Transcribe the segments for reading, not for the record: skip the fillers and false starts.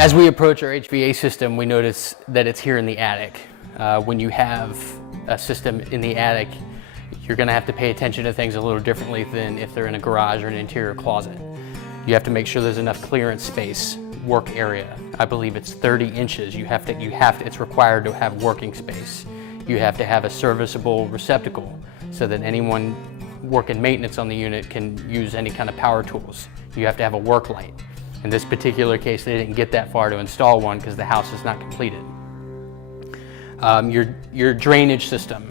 As we approach our HVAC system, we notice that it's here in the attic. When you have a system in the attic, you're going to have to pay attention to things a little differently than if they're in a garage or an interior closet. You have to make sure there's enough clearance space, work area. I believe it's 30 inches. It's required to have working space. You have to have a serviceable receptacle so that anyone working maintenance on the unit can use any kind of power tools. You have to have a work light. In this particular case, they didn't get that far to install one because the house is not completed. Your drainage system,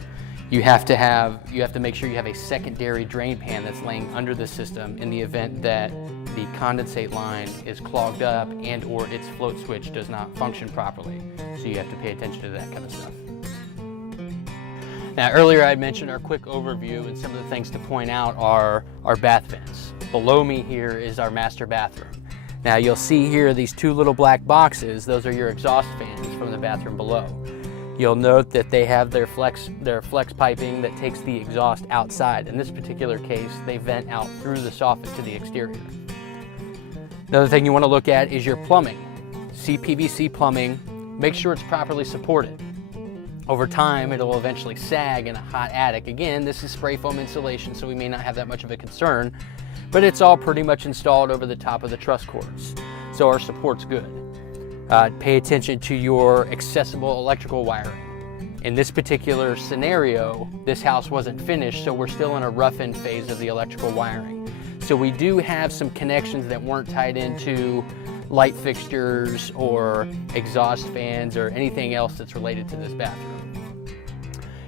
you have to make sure you have a secondary drain pan that's laying under the system in the event that the condensate line is clogged up and or its float switch does not function properly. So you have to pay attention to that kind of stuff. Now earlier I mentioned our quick overview, and some of the things to point out are our bath vents. Below me here is our master bathroom. Now you'll see here these two little black boxes, those are your exhaust fans from the bathroom below. You'll note that they have their flex piping that takes the exhaust outside. In this particular case, they vent out through the soffit to the exterior. Another thing you want to look at is your plumbing. CPVC plumbing, make sure it's properly supported. Over time, it'll eventually sag in a hot attic. Again, this is spray foam insulation, so we may not have that much of a concern, but it's all pretty much installed over the top of the truss cords, so our support's good. Pay attention to your accessible electrical wiring. In this particular scenario, this house wasn't finished, so we're still in a rough-in phase of the electrical wiring. So we do have some connections that weren't tied into light fixtures or exhaust fans or anything else that's related to this bathroom.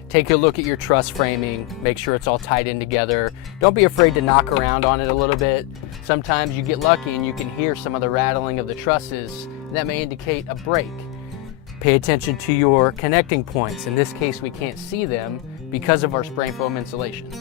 Take a look at your truss framing, make sure it's all tied in together. Don't be afraid to knock around on it a little bit. Sometimes you get lucky and you can hear some of the rattling of the trusses. That may indicate a break. Pay attention to your connecting points. In this case, we can't see them because of our spray foam insulation.